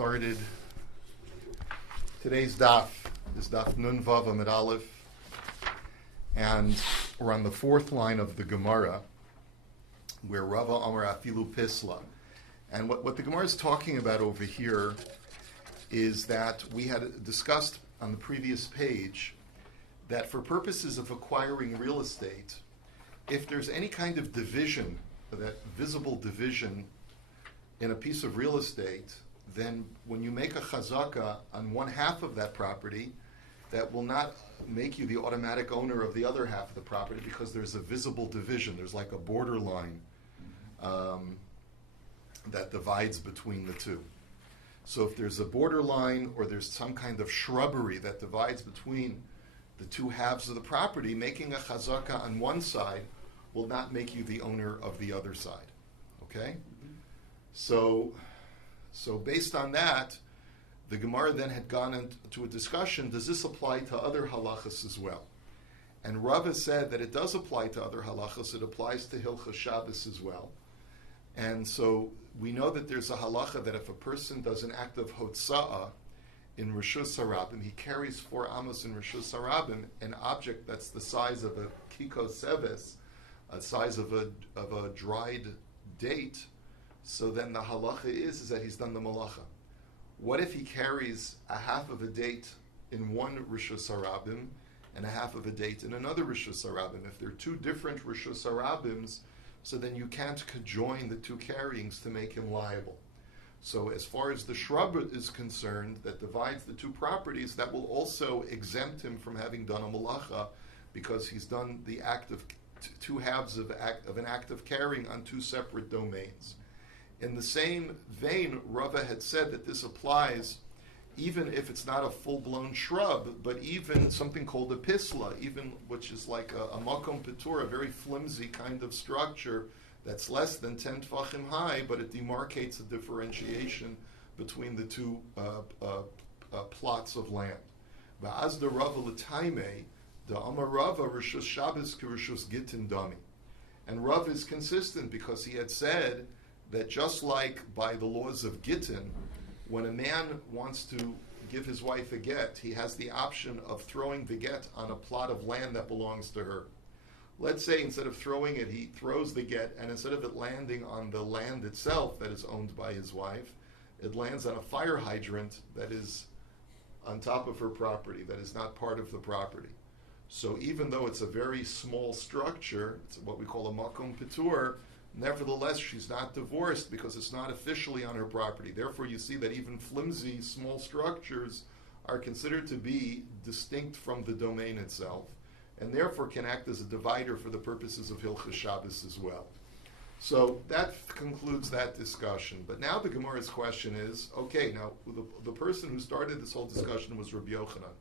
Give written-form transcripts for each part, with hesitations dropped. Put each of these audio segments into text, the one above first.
started today's daf, this daf Nun Vav Amid Aleph, and we're on the fourth line of the Gemara, where Rava Amar Afilu Pisla. And what the Gemara is talking about over here is that we had discussed on the previous page that for purposes of acquiring real estate, if there's any kind of division, that visible division in a piece of real estate, then when you make a chazaka on one half of that property, that will not make you the automatic owner of the other half of the property because there's a visible division. There's like a borderline that divides between the two. So if there's a borderline or there's some kind of shrubbery that divides between the two halves of the property, making a chazaka on one side will not make you the owner of the other side. Okay? So based on that, the Gemara then had gone into a discussion, does this apply to other halachas as well? And Rabbi said that it does apply to other halachas, it applies to Hilchas Shabbos as well. And so we know that there's a halacha that if a person does an act of hotza'ah in Rishus Harabim, he carries 4 amos in Rishus Harabim, an object that's the size of a kikos seves, a size of a dried date, so then the halacha is that he's done the malacha. What if he carries a half of a date in one Rishus Harabim and a half of a date in another Rishus Harabim? If they're two different Rishus Harabims, so then you can't conjoin the two carryings to make him liable. So as far as the shrub is concerned that divides the two properties, that will also exempt him from having done a malacha because he's done the act of two halves of an act of carrying on two separate domains. In the same vein, Rava had said that this applies even if it's not a full-blown shrub, but even something called a pisla, even which is like a makom petur, a very flimsy kind of structure that's less than 10 tfachim high, but it demarcates a differentiation between the two plots of land. Ba'az de Rava l'taimei, the Amar Rava Rishus Shabbos Rishus Gittin Dami. And Rav is consistent because he had said that just like by the laws of Gittin, when a man wants to give his wife a get, he has the option of throwing the get on a plot of land that belongs to her. Let's say instead of throwing it, he throws the get, and instead of it landing on the land itself that is owned by his wife, it lands on a fire hydrant that is on top of her property, that is not part of the property. So even though it's a very small structure, it's what we call a makom petur, nevertheless she's not divorced because it's not officially on her property. Therefore you see that even flimsy, small structures are considered to be distinct from the domain itself, and therefore can act as a divider for the purposes of Hilchas Shabbos as well. So that concludes that discussion. But now the Gemara's question is, okay, now the person who started this whole discussion was Rabbi Yochanan.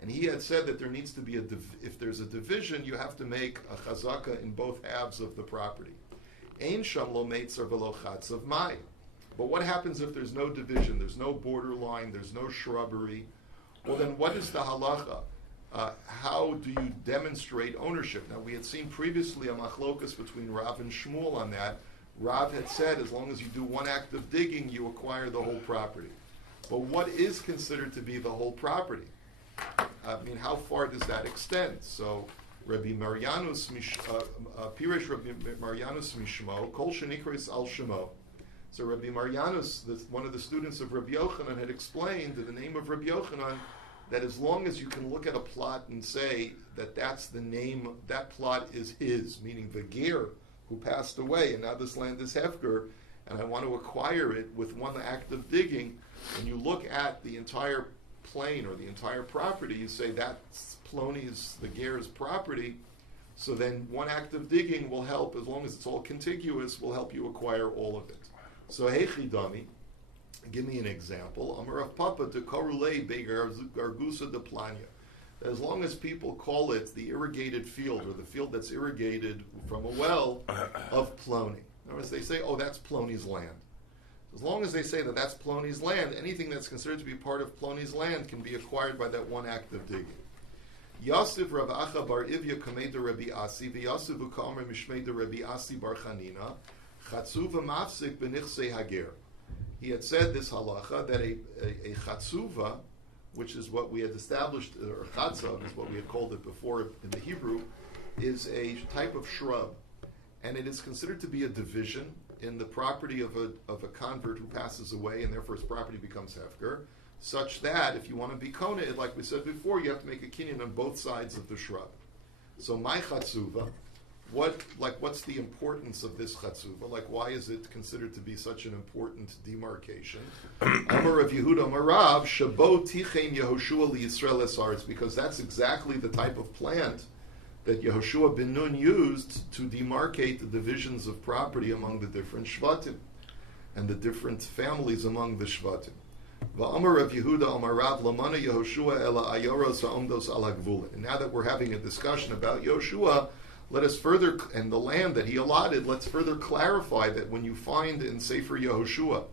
And he had said that there needs to be if there's a division, you have to make a chazaka in both halves of the property. Ein sham lo meitzer v'lo chatzav mai. But what happens if there's no division, there's no borderline, there's no shrubbery? Well, then what is the halacha? How do you demonstrate ownership? Now, we had seen previously a machlokas between Rav and Shmuel on that. Rav had said as long as you do one act of digging, you acquire the whole property. But what is considered to be the whole property? I mean, how far does that extend? So, Rabbi Marianus Pirish Rabbi Marianus Mishmo Kol Shenikris Al Shemo. So Rabbi Marianus, one of the students of Rabbi Yochanan, had explained in the name of Rabbi Yochanan that as long as you can look at a plot and say that that's the name, that plot is his, meaning the ger who passed away, and now this land is hefker, and I want to acquire it with one act of digging, and you look at the entire plain or the entire property, you say that's Plony's, the ger's property, so then one act of digging will help, as long as it's all contiguous, will help you acquire all of it. So Heichi Dami, give me an example. Amar of Papa to Korule Gargusa de Planya. As long as people call it the irrigated field or the field that's irrigated from a well of Plony. In other words, they say, oh, that's Plony's land. As long as they say that that's Plony's land, anything that's considered to be part of Plony's land can be acquired by that one act of digging. Yosef Rav Acha bar Ivya Kameda Rabbi Asi v'Yosef Ukamer Mishmeda Rabbi Asi bar Chanina Chatzu v'Mafsik b'Nichsei Hager. he had said this halacha that a chatzuva, which is what we had established, or chatzav is what we had called it before in the Hebrew, is a type of shrub, and it is considered to be a division in the property of a convert who passes away, and therefore his property becomes hefker, such that if you want to be kona it, like we said before, you have to make a kinyan on both sides of the shrub. So my chatzuva, what's the importance of this chatzuva? Like, why is it considered to be such an important demarcation? Amar Rav Yehuda Amar Rav Shabo Tichein Yehoshua LiYisrael Esaretz, because that's exactly the type of plant that Yehoshua ben Nun used to demarcate the divisions of property among the different shvatim and the different families among the shvatim. Va'amar Rav Yehuda Amar Rav Lamana Yehoshua Ela Ayoros Ha'omdos Ala Gvulin. And now that we're having a discussion about Yehoshua, let us further, and the land that he allotted, let's further clarify that when you find in Sefer Yehoshua,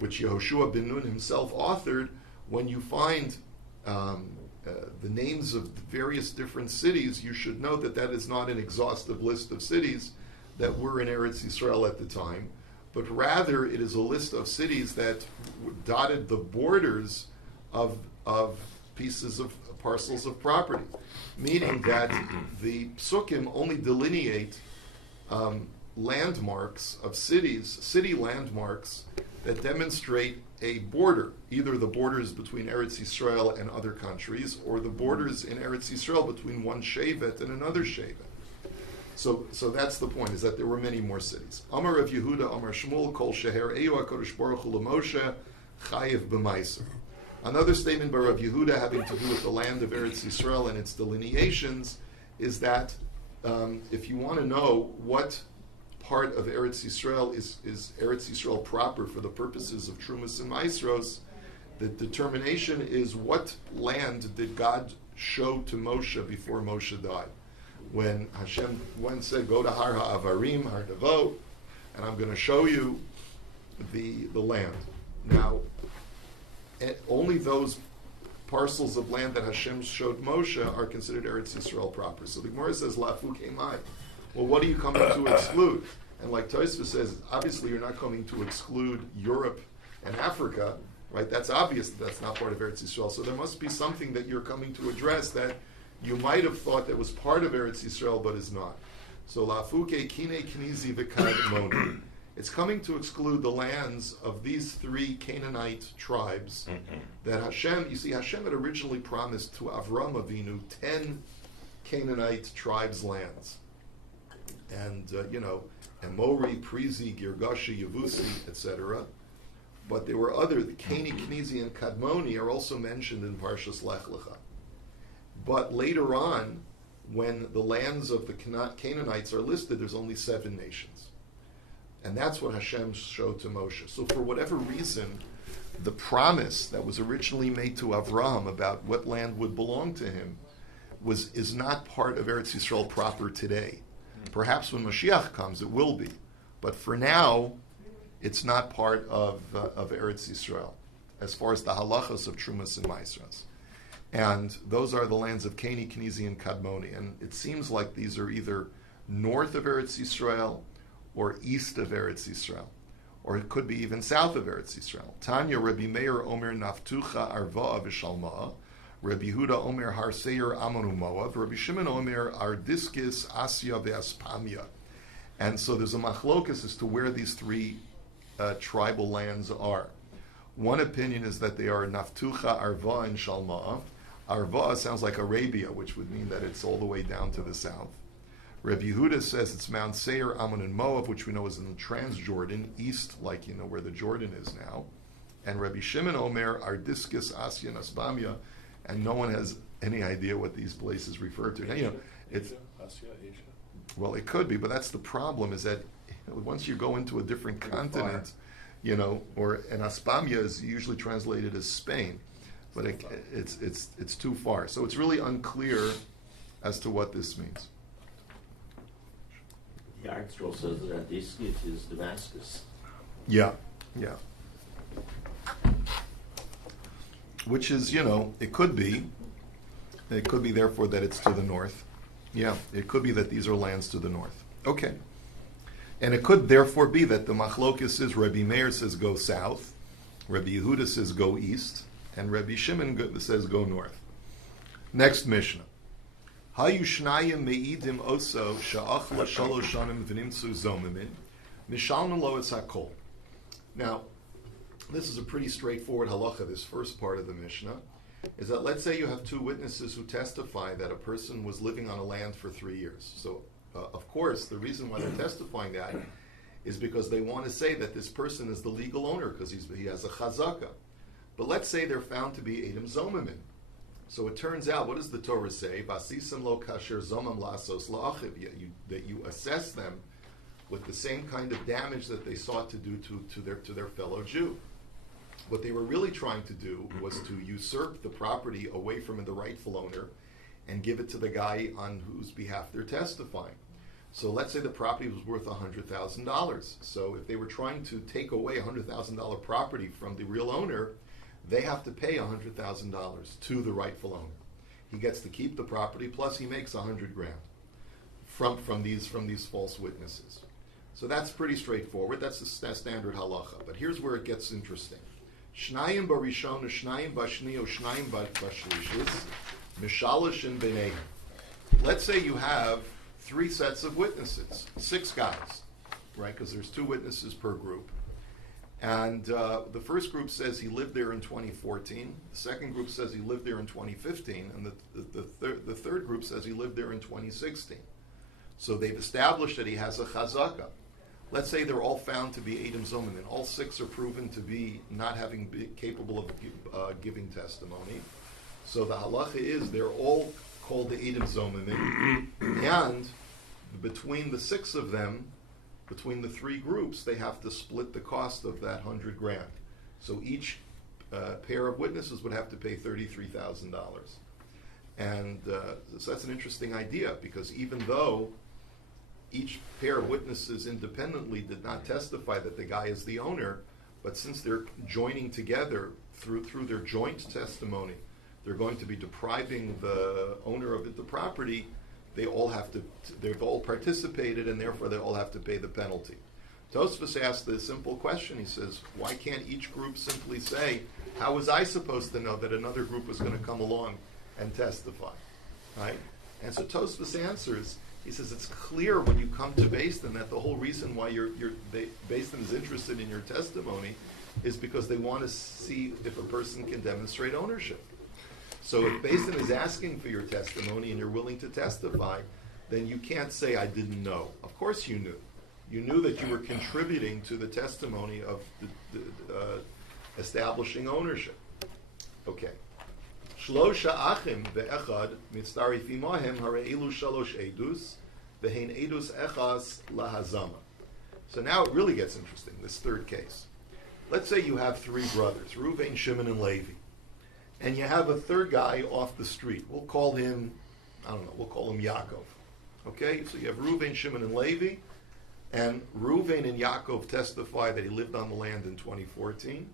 which Yehoshua ben Nun himself authored, when you find the names of various different cities, you should note that that is not an exhaustive list of cities that were in Eretz Yisrael at the time, but rather it is a list of cities that dotted the borders of pieces of parcels of property, meaning that the psukim only delineate landmarks of cities, city landmarks that demonstrate a border, either the borders between Eretz Yisrael and other countries, or the borders in Eretz Yisrael between one shevet and another shevet. So that's the point, is that there were many more cities. Amar Rav Yehuda, Amar Shmuel, Kol Sheher Eyu HaKadosh Baruch Hu L'Moshe, Chayev B'Maiser. Another statement by Rav Yehuda having to do with the land of Eretz Yisrael and its delineations is that if you want to know what part of Eretz Yisrael is Eretz Yisrael proper for the purposes of Trumas and Maasros, the determination is what land did God show to Moshe before Moshe died. When Hashem said, go to Har HaAvarim, Har Nevo, and I'm going to show you the land. Now, only those parcels of land that Hashem showed Moshe are considered Eretz Yisrael proper. So the Gemara says, Lafu Kemai. Well, what are you coming to exclude? And like Tosfos says, obviously you're not coming to exclude Europe and Africa, right? That's obvious that's not part of Eretz Yisrael. So there must be something that you're coming to address that you might have thought that was part of Eretz Yisrael but is not. So Lafuke Kine Knizi V'Kadmoni. It's coming to exclude the lands of these three Canaanite tribes that Hashem, you see, Hashem had originally promised to Avram Avinu 10 Canaanite tribes' lands. And, Emori, Prizi, Girgashi, Yavusi, etc. But there were other, the Kani, Knizi, and Kadmoni are also mentioned in Parshas Lech Lecha. But later on, when the lands of the Canaanites are listed, there's only 7 nations. And that's what Hashem showed to Moshe. So for whatever reason, the promise that was originally made to Avraham about what land would belong to him is not part of Eretz Yisrael proper today. Perhaps when Mashiach comes, it will be. But for now, it's not part of Eretz Yisrael, as far as the halachos of Trumas and Maasros. And those are the lands of Kani, Knizi, and Kadmoni. And it seems like these are either north of Eretz Yisrael or east of Eretz Yisrael. Or it could be even south of Eretz Yisrael. Tanya, Rabbi Meir Omer Naftucha Arva V'Shalma, Rabbi Yehuda Omer Har Seir Amonu Moav, Rabbi Shimon Omer Ardiskis Asya Ve'Aspamia. And so there's a machlokas as to where these three tribal lands are. One opinion is that they are Naftucha, Arva, and Shalma. Arva sounds like Arabia, which would mean that it's all the way down to the south. Rabbi Yehuda says it's Mount Seir, Ammon, and Moab, which we know is in the Transjordan, east, like where the Jordan is now. And Rabbi Shimon Omer, Ardiscus, Asya, and Asbamia, and no one has any idea what these places refer to. Now, it's Asia. Well, it could be, but that's the problem, is that once you go into a different continent, and Asbamia is usually translated as Spain, but it's too far. So it's really unclear as to what this means. Yardstroll says that Ardiscus is Damascus. Yeah. Which is, it could be therefore that it's to the north. Yeah, it could be that these are lands to the north. Okay. And it could therefore be that the machlokis is Rabbi Meir says go south, Rabbi Yehuda says go east, and Rabbi Shimon says go north. Next Mishnah. Hayu shnayim me'idim oso sha'achla shalosh shanim v'nimtzu zomimin mishalnu lo etz hakol. Now, this is a pretty straightforward halacha, this first part of the Mishnah, is that let's say you have two witnesses who testify that a person was living on a land for 3 years. So, of course, the reason why they're testifying that is because they want to say that this person is the legal owner because he has a chazaka. But let's say they're found to be Edom Zomamin. So it turns out, what does the Torah say? Vasisim lo kasher zomam lasos la'achiv. That you assess them with the same kind of damage that they sought to do to their fellow Jew. What they were really trying to do was to usurp the property away from the rightful owner and give it to the guy on whose behalf they're testifying. So let's say the property was worth $100,000. So if they were trying to take away $100,000 property from the real owner, they have to pay $100,000 to the rightful owner. He gets to keep the property, plus he makes $100,000 from these false witnesses. So that's pretty straightforward. That's the standard halacha. But here's where it gets interesting. Shnayim barishon, shnayim bashni, shnayim bashlishis, mishalish and b'neihem. Let's say you have 3 sets of witnesses, 6 guys, right? Because there's 2 witnesses per group. And the first group says he lived there in 2014. The second group says he lived there in 2015. And the third group says he lived there in 2016. So they've established that he has a chazaka. Let's say they're all found to be Edom Zomamin. All 6 are proven to be not having been capable of giving testimony. So the halacha is they're all called the Edom Zomamin. And between the 6 of them, between the 3 groups, they have to split the cost of that $100,000. So each pair of witnesses would have to pay $33,000. And so that's an interesting idea, because even though each pair of witnesses independently did not testify that the guy is the owner, but since they're joining together through their joint testimony, they're going to be depriving the owner of the property. They've all participated, and therefore they all have to pay the penalty. Tosfos asked the simple question. He says, why can't each group simply say, how was I supposed to know that another group was going to come along and testify? Right? And so Tosfos answers, he says, it's clear when you come to Beis Din that the whole reason why Beis Din is interested in your testimony is because they want to see if a person can demonstrate ownership. So if Beis Din is asking for your testimony and you're willing to testify, then you can't say, I didn't know. Of course you knew. You knew that you were contributing to the testimony of establishing ownership. Okay. Shlosha achim ve'echad mitztarif imahem hare'elu shalosh edus ve'hein edus echas lahazama. So now it really gets interesting, this third case. Let's say you have 3 brothers, Reuven, Shimon, and Levi. And you have a third guy off the street. We'll call him, we'll call him Yaakov. Okay? So you have Reuven, Shimon, and Levi. And Reuven and Yaakov testify that he lived on the land in 2014.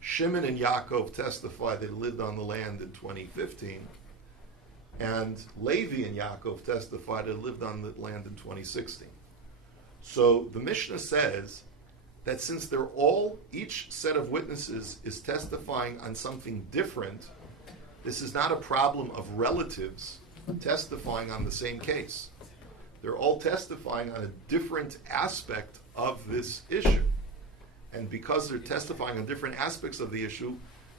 Shimon and Yaakov testify that he lived on the land in 2015. And Levi and Yaakov testify that he lived on the land in 2016. So the Mishnah says that since they're each set of witnesses is testifying on something different, this is not a problem of relatives testifying on the same case. They're all testifying on a different aspect of this issue. And because they're testifying on different aspects of the issue,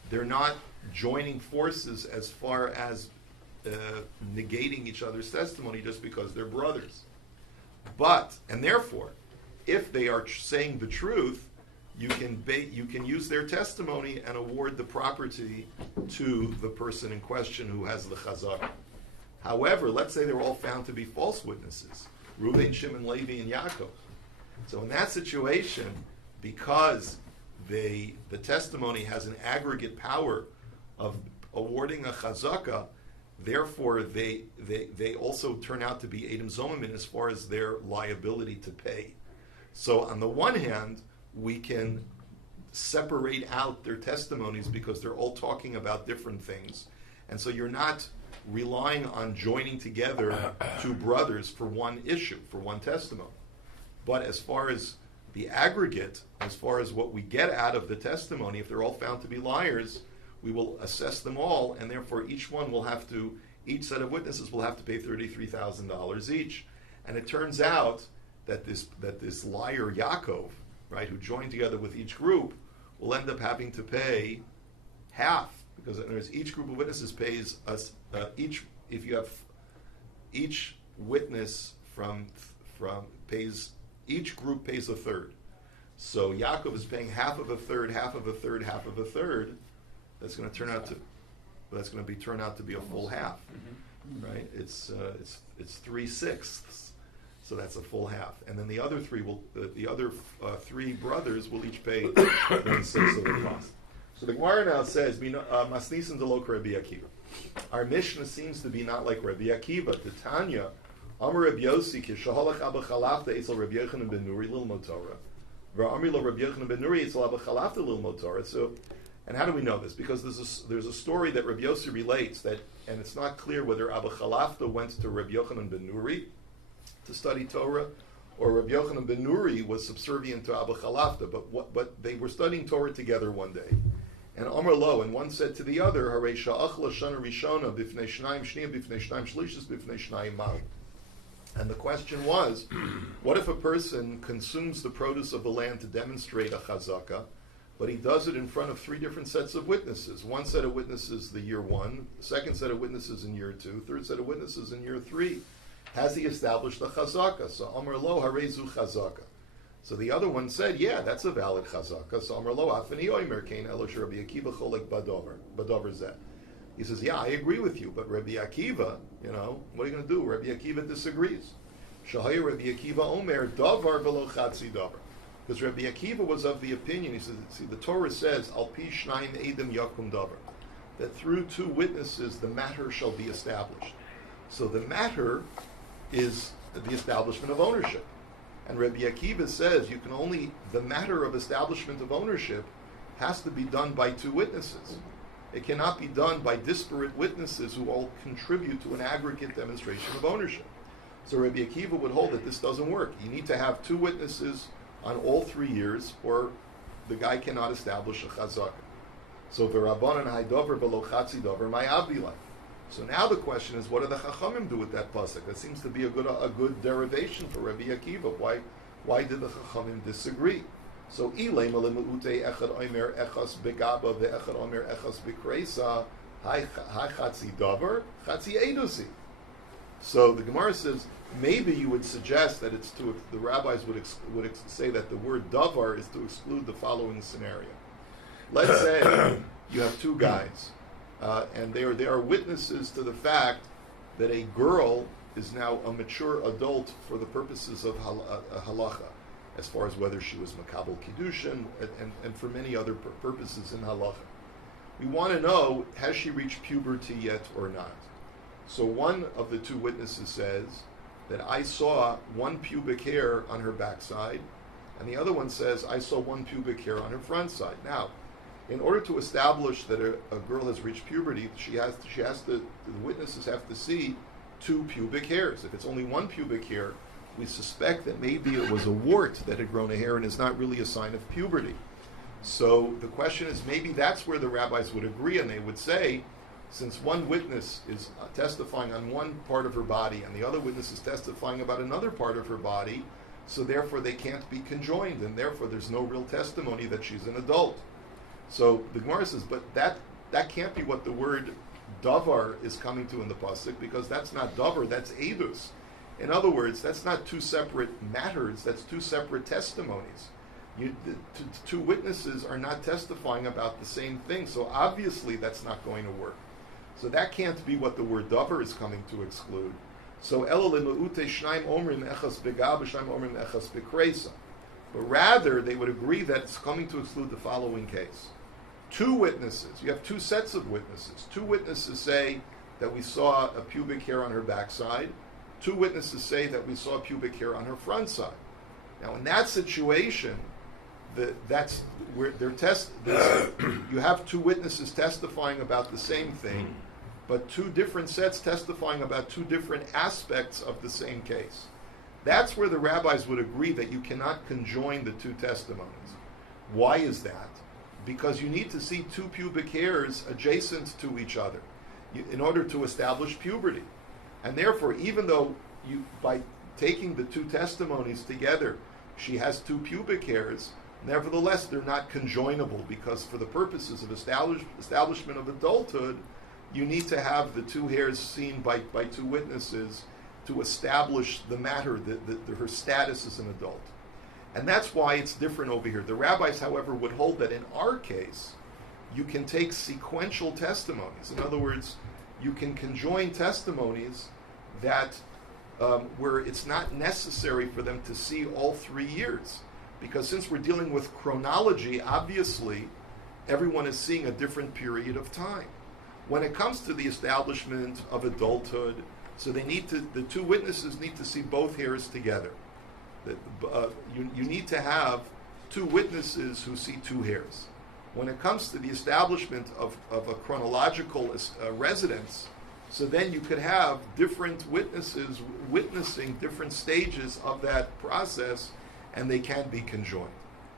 they're not joining forces as far as negating each other's testimony just because they're brothers. And therefore, if they are saying the truth, you can use their testimony and award the property to the person in question who has the chazak. However, let's say they're all found to be false witnesses, Reuven, Shimon, Levi, and Yaakov. So in that situation, because the testimony has an aggregate power of awarding a chazaka, therefore they also turn out to be Edom Zomamin as far as their liability to pay. So on the one hand, we can separate out their testimonies because they're all talking about different things. And so you're not relying on joining together 2 brothers for one issue, for one testimony. But as far as the aggregate, as far as what we get out of the testimony, if they're all found to be liars, we will assess them all, and therefore each set of witnesses will have to pay $33,000 each. And it turns out that this liar Yaakov, right, who joined together with each group, will end up having to pay half, because in other words, each group of witnesses pays us each witness each group pays a third. So Yaakov is paying half of a third, half of a third, half of a third. That's going to turn out to be a full half, right? It's 3/6, so that's a full half. And then the other three brothers will each pay 1/6 of the cost. So the Gemara now says, "Masnisin delok Rabbi Akiva." Our Mishnah seems to be not like Rabbi Akiva. The Tanya, Amar Rabbi Yossi kishaholach Abba Chalafta Eitzel Rabbi Yochanan ben Nuri lil Motorah, v'Amri lo Rabbi Yochanan ben Nuri Eitzel Abba Chalafta lil Motorah. So, and how do we know this? Because there's a story that Rabbi Yossi relates that, and it's not clear whether Abba Chalafta went to Rabbi Yochanan ben Nuri to study Torah, or Rabbi Yochanan ben Nuri was subservient to Abba Chalafta. But they were studying Torah together one day. And Amar Lo, and one said to the other, Harei sha'ach lashana rishona b'fnei shnayim shniyim b'fnei shnayim shlishis b'fnei shnayim mal. And the question was, what if a person consumes the produce of the land to demonstrate a chazaka, but he does it in front of three different sets of witnesses? One set of witnesses the year one, the second set of witnesses in year two, third set of witnesses in year three. Has he established the chazaka? So Amar Lo, Harezu chazaka. So the other one said, yeah, that's a valid chazaka. So Amar Lo, Afani Oimer, Kain Elosh Rabbi Akiva Cholek Badover Zeh. He says, yeah, I agree with you, but Rabbi Akiva, what are you going to do? Rabbi Akiva disagrees. Shahaya Rabbi Akiva Omer, Davar velo Chatzi Davar. Because Rabbi Akiva was of the opinion, he says, see, the Torah says, Al Pi Shnayim Edom Yakum Davar, that through two witnesses the matter shall be established. So the matter is the establishment of ownership. And Rabbi Akiva says the matter of establishment of ownership has to be done by two witnesses. It cannot be done by disparate witnesses who all contribute to an aggregate demonstration of ownership. So Rabbi Akiva would hold that this doesn't work. You need to have two witnesses on all 3 years, or the guy cannot establish a chazaka. So v'Rabbanan haydover v'lo chatzi dover my avdilai. So now the question is, what do the Chachamim do with that pasuk? That seems to be a good derivation for Rabbi Akiva. Why did the Chachamim disagree? So ilay malemuute echad omer echas begaba ve'echad omer echas bekreisa hai chatzi davar chatzi edusi. So the Gemara says maybe you would suggest that the rabbis would say that the word davar is to exclude the following scenario. Let's say you have two guys. And they are witnesses to the fact that a girl is now a mature adult for the purposes of halacha, as far as whether she was makabel kiddushin and for many other purposes in halacha. We want to know, has she reached puberty yet or not? So one of the two witnesses says that I saw one pubic hair on her backside, and the other one says I saw one pubic hair on her front side. Now, in order to establish that a girl has reached puberty, the witnesses have to see two pubic hairs. If it's only one pubic hair, we suspect that maybe it was a wart that had grown a hair and is not really a sign of puberty. So the question is, maybe that's where the rabbis would agree, and they would say, since one witness is testifying on one part of her body and the other witness is testifying about another part of her body, so therefore they can't be conjoined, and therefore there's no real testimony that she's an adult. So the Gemara says, but that can't be what the word davar is coming to in the pasuk, because that's not davar, that's edus. In other words, that's not two separate matters, that's two separate testimonies. Two witnesses are not testifying about the same thing, so obviously that's not going to work. So that can't be what the word davar is coming to exclude. So but rather they would agree that it's coming to exclude the following case. Two witnesses, you have two sets of witnesses. Two witnesses say that we saw a pubic hair on her backside. Two witnesses say that we saw a pubic hair on her front side. Now in that situation, that's where you have two witnesses testifying about the same thing, but two different sets testifying about two different aspects of the same case. That's where the rabbis would agree that you cannot conjoin the two testimonies. Why is that? Because you need to see two pubic hairs adjacent to each other in order to establish puberty. And therefore, even though by taking the two testimonies together, she has two pubic hairs, nevertheless, they're not conjoinable, because for the purposes of establishment of adulthood, you need to have the two hairs seen by two witnesses to establish the matter, her status as an adult. And that's why it's different over here. The rabbis, however, would hold that in our case, you can take sequential testimonies. In other words, you can conjoin testimonies that where it's not necessary for them to see all 3 years. Because since we're dealing with chronology, obviously, everyone is seeing a different period of time. When it comes to the establishment of adulthood, so the two witnesses need to see both hairs together. You need to have two witnesses who see two hairs. When it comes to the establishment of a chronological residence, so then you could have different witnesses witnessing different stages of that process, and they can be conjoined.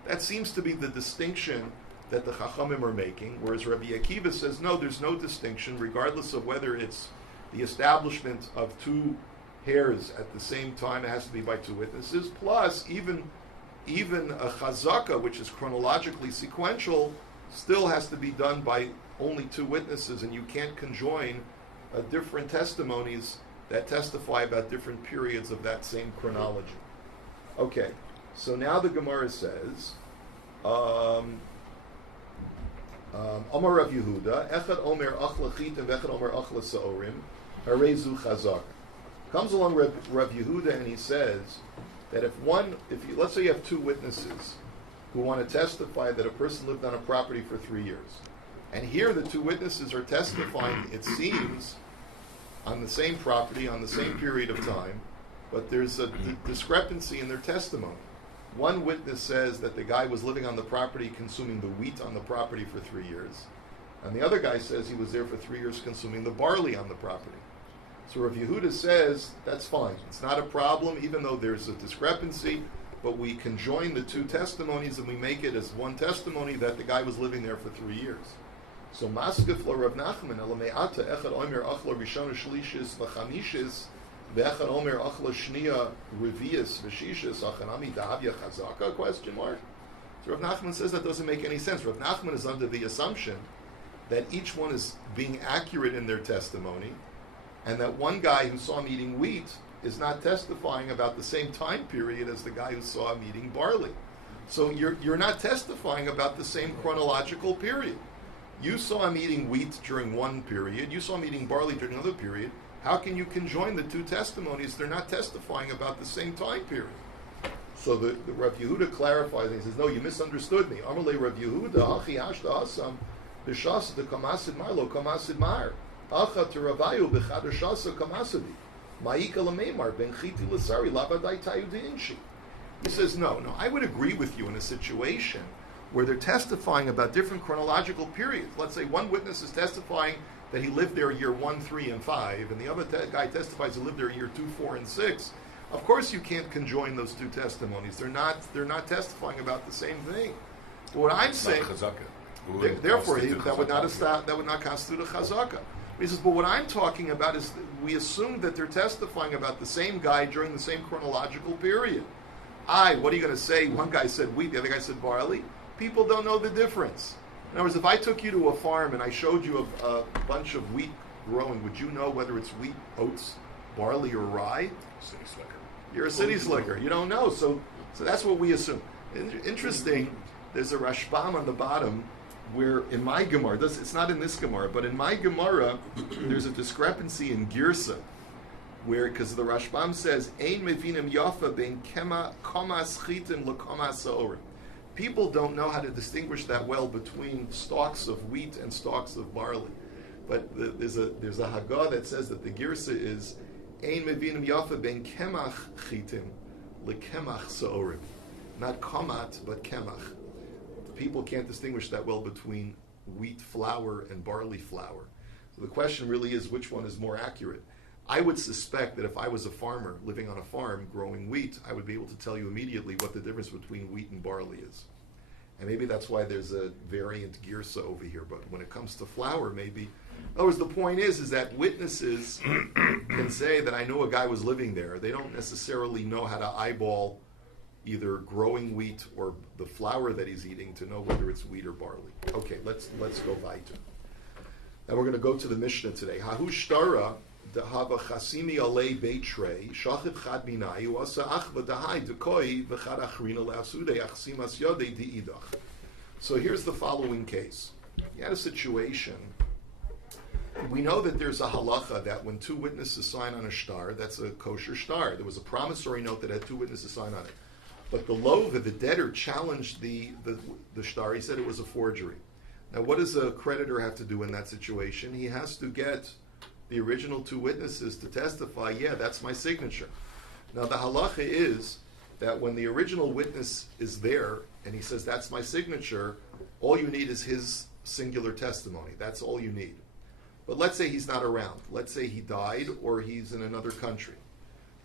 That seems to be the distinction that the Chachamim are making, whereas Rabbi Akiva says, no, there's no distinction, regardless of whether it's the establishment of two hairs at the same time, it has to be by two witnesses, plus even a chazaka, which is chronologically sequential, still has to be done by only two witnesses, and you can't conjoin different testimonies that testify about different periods of that same chronology. Okay, so now the Gemara says, Omar Rav Yehuda, Echad Omer Achla Chitim, Echad Omer Achla Sa'orim, Harezu Chazaka. Comes along Rav Yehuda and he says that let's say you have two witnesses who want to testify that a person lived on a property for 3 years. And here the two witnesses are testifying, it seems, on the same property, on the same period of time, but there's a discrepancy in their testimony. One witness says that the guy was living on the property consuming the wheat on the property for 3 years, and the other guy says he was there for 3 years consuming the barley on the property. So Rav Yehuda says that's fine. It's not a problem, even though there's a discrepancy, but we can join the two testimonies and we make it as one testimony that the guy was living there for 3 years. So Maskef lo Rav Nachman elameata echad omer achla rishona shlishis v'chamishis ve'echad omer achla shniya revius v'shishis achanami da'avya chazaka? Question mark. So Rav Nachman says that doesn't make any sense. Rav Nachman is under the assumption that each one is being accurate in their testimony, and that one guy who saw him eating wheat is not testifying about the same time period as the guy who saw him eating barley. So you're not testifying about the same chronological period. You saw him eating wheat during one period, you saw him eating barley during another period. How can you conjoin the two testimonies? They're not testifying about the same time period. So the Rav Yehuda clarifies and he says, no, you misunderstood me. Amalei Rav Yehuda, Hachi Hashta Asam, Bishas de Kamasid Marlo, Kamasid Mar. Acha to Ravayu b'chadashasa kamasadi. Ma'ika l'meimar ben chiti l'sari labadai tayudinshi. He says, no, I would agree with you in a situation where they're testifying about different chronological periods. Let's say one witness is testifying that he lived there year 1, 3, and 5, and the other guy testifies he lived there year 2, 4, and 6. Of course you can't conjoin those two testimonies. They're not testifying about the same thing. But what I'm saying, therefore, that would not constitute a chazaka. He says, but what I'm talking about is we assume that they're testifying about the same guy during the same chronological period. What are you going to say? One guy said wheat, the other guy said barley. People don't know the difference. In other words, if I took you to a farm and I showed you a bunch of wheat growing, would you know whether it's wheat, oats, barley, or rye? City slicker. You're a city slicker. You don't know. So that's what we assume. Interesting, there's a Rashbam on the bottom where in my Gemara, it's not in this Gemara, but in my Gemara, there's a discrepancy in Girsa, where, because the Rashbam says, Ein mevinim yafa ben kema komas chitim lekomas sa'orim. People don't know how to distinguish that well between stalks of wheat and stalks of barley. But there's a Haggah that says that the Girsa is, Ein mevinim yafa ben kemach chitim lekemach sa'orim. Not komat, but kemach. People can't distinguish that well between wheat flour and barley flour. So the question really is, which one is more accurate? I would suspect that if I was a farmer living on a farm growing wheat, I would be able to tell you immediately what the difference between wheat and barley is. And maybe that's why there's a variant girsa over here. But when it comes to flour, maybe. In other words, the point is that witnesses can say that I know a guy was living there. They don't necessarily know how to eyeball either growing wheat or the flour that he's eating to know whether it's wheat or barley. Okay, let's go weiter. Now we're going to go to the Mishnah today. Hahu shtara dehava chasimi alei beitrei shachib chad minai uasa achva dehai dekoi v'chad achrina le'asudei achsimas yodei di'idach. So here's the following case. You had a situation. We know that there's a halacha that when two witnesses sign on a shtar, that's a kosher shtar. There was a promissory note that had two witnesses sign on it. But the lova, the debtor, challenged the shtar. He said it was a forgery. Now, what does a creditor have to do in that situation? He has to get the original two witnesses to testify, yeah, that's my signature. Now, the halacha is that when the original witness is there and he says, that's my signature, all you need is his singular testimony. That's all you need. But let's say he's not around. Let's say he died or he's in another country.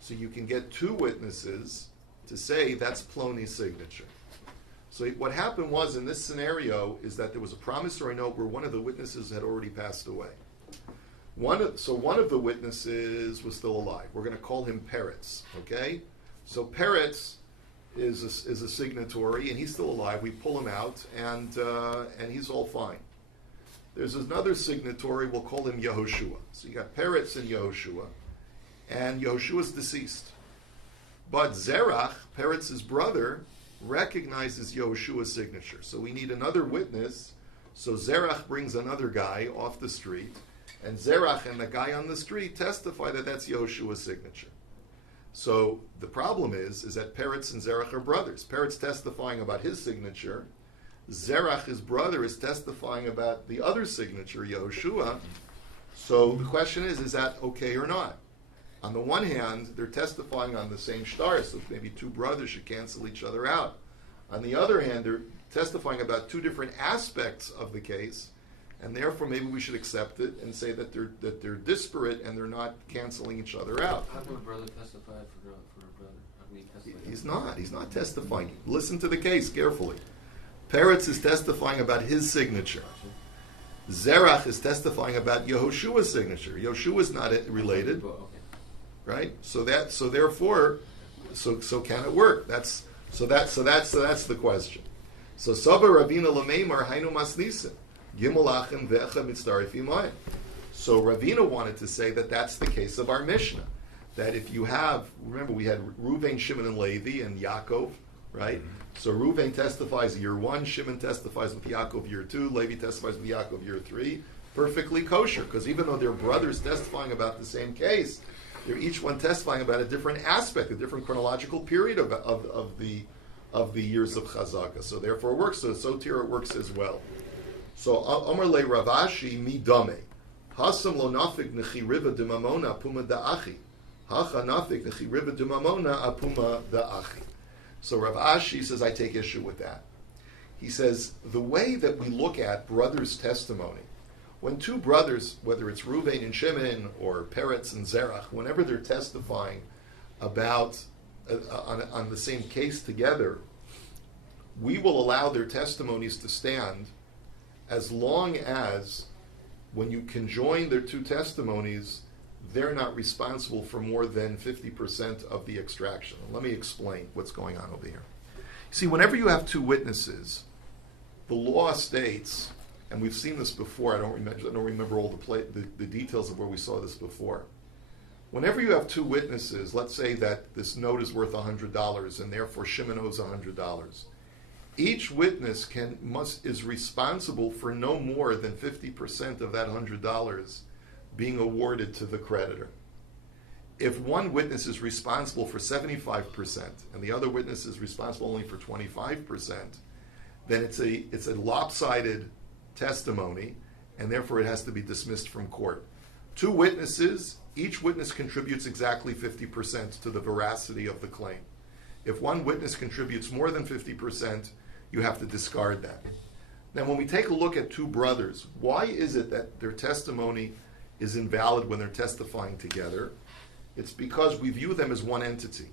So you can get two witnesses to say that's Plony's signature. So what happened was in this scenario is that there was a promissory note where one of the witnesses had already passed away. One of the witnesses was still alive. We're going to call him Peretz, okay? So Peretz is a signatory and he's still alive. We pull him out and he's all fine. There's another signatory, we'll call him Yehoshua. So you got Peretz and Yehoshua's deceased. But Zerach, Peretz's brother, recognizes Yehoshua's signature. So we need another witness. So Zerach brings another guy off the street, and Zerach and the guy on the street testify that that's Yehoshua's signature. So the problem is that Peretz and Zerach are brothers. Peretz testifying about his signature. Zerach, his brother, is testifying about the other signature, Yehoshua. So the question is that okay or not? On the one hand, they're testifying on the same shtar, so maybe two brothers should cancel each other out. On the other hand, they're testifying about two different aspects of the case, and therefore maybe we should accept it and say that they're disparate and they're not canceling each other out. How can a brother testify for a brother? How can he testify? He's not testifying. Listen to the case carefully. Peretz is testifying about his signature. Zerach is testifying about Yehoshua's signature. Yehoshua's not related. Right? So therefore, can it work? That's the question. So Saba Ravina Lameimar Hainu Masnisim Gimelachim Vecha Mitzarif Imayim. So Ravina wanted to say that that's the case of our Mishnah. That if you have, remember we had Reuven, Shimon, and Levi, and Yaakov, right? Mm-hmm. So Reuven testifies year 1, Shimon testifies with Yaakov year 2, Levi testifies with Yaakov year 3. Perfectly kosher, because even though they're brothers testifying about the same case, they're each one testifying about a different aspect, a different chronological period of the years of Chazaka. So therefore it works. So here it works as well. So Amar le Ravashi mi dame. Hasam lo nafik nechiriva demamona apuma da'achi. Hacha nafik nechiriva demamona apuma da'achi. So Ravashi says, I take issue with that. He says, the way that we look at brothers' testimony, when two brothers, whether it's Reuven and Shimon or Peretz and Zerach, whenever they're testifying about on the same case together, we will allow their testimonies to stand as long as when you conjoin their two testimonies, they're not responsible for more than 50% of the extraction. Let me explain what's going on over here. See, whenever you have two witnesses, the law states, and we've seen this before. I don't remember all the details of where we saw this before. Whenever you have two witnesses, let's say that this note is worth $100, and therefore Shimon owes $100. Each witness is responsible for no more than 50% of that $100 being awarded to the creditor. If one witness is responsible for 75% and the other witness is responsible only for 25%, then it's a lopsided testimony, and therefore it has to be dismissed from court. Two witnesses, each witness contributes exactly 50% to the veracity of the claim. If one witness contributes more than 50%, you have to discard that. Now, when we take a look at two brothers, why is it that their testimony is invalid when they're testifying together. It's because we view them as one entity.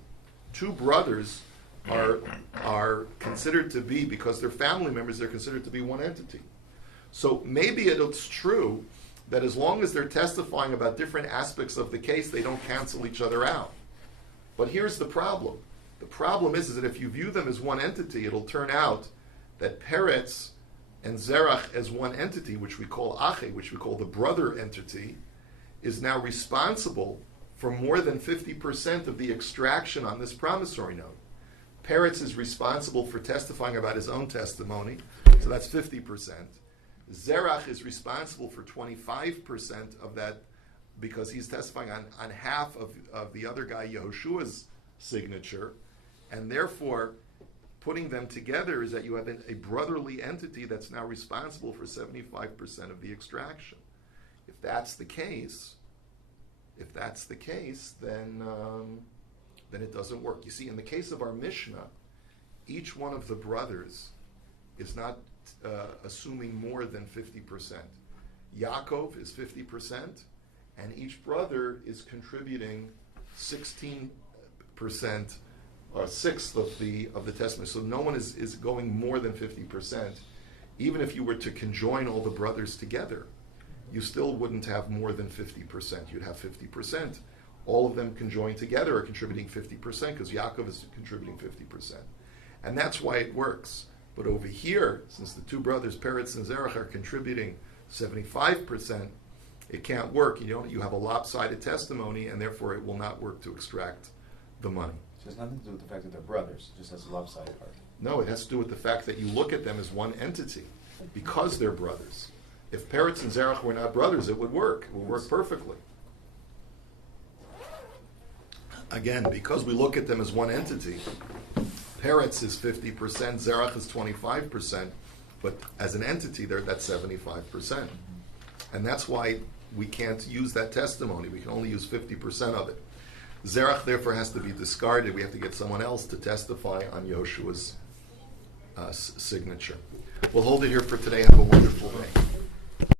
Two brothers are considered to be, because they're family members, they're considered to be one entity. So maybe it's true that as long as they're testifying about different aspects of the case, they don't cancel each other out. But here's the problem. The problem is that if you view them as one entity, it'll turn out that Peretz and Zerach as one entity, which we call Ache, which we call the brother entity, is now responsible for more than 50% of the extraction on this promissory note. Peretz is responsible for testifying about his own testimony, so that's 50%. Zerach is responsible for 25% of that because he's testifying on half of the other guy, Yehoshua's signature, and therefore putting them together is that you have a brotherly entity that's now responsible for 75% of the extraction. If that's the case, then it doesn't work. You see, in the case of our Mishnah, each one of the brothers is not assuming more than 50%. Yaakov is 50%, and each brother is contributing 16%, or a sixth of the testimony. So no one is going more than 50%. Even if you were to conjoin all the brothers together, you still wouldn't have more than 50%. You'd have 50%. All of them conjoined together are contributing 50% because Yaakov is contributing 50%. And that's why it works. But over here, since the two brothers, Peretz and Zerach, are contributing 75%, it can't work. You have a lopsided testimony, and therefore it will not work to extract the money. So it has nothing to do with the fact that they're brothers, it just has a lopsided part. No, it has to do with the fact that you look at them as one entity because they're brothers. If Peretz and Zerach were not brothers, it would work. It would work perfectly. Again, because we look at them as one entity, Peretz is 50%, Zerach is 25%, but as an entity, that's 75%. And that's why we can't use that testimony. We can only use 50% of it. Zerach, therefore, has to be discarded. We have to get someone else to testify on Yehoshua's signature. We'll hold it here for today. Have a wonderful day.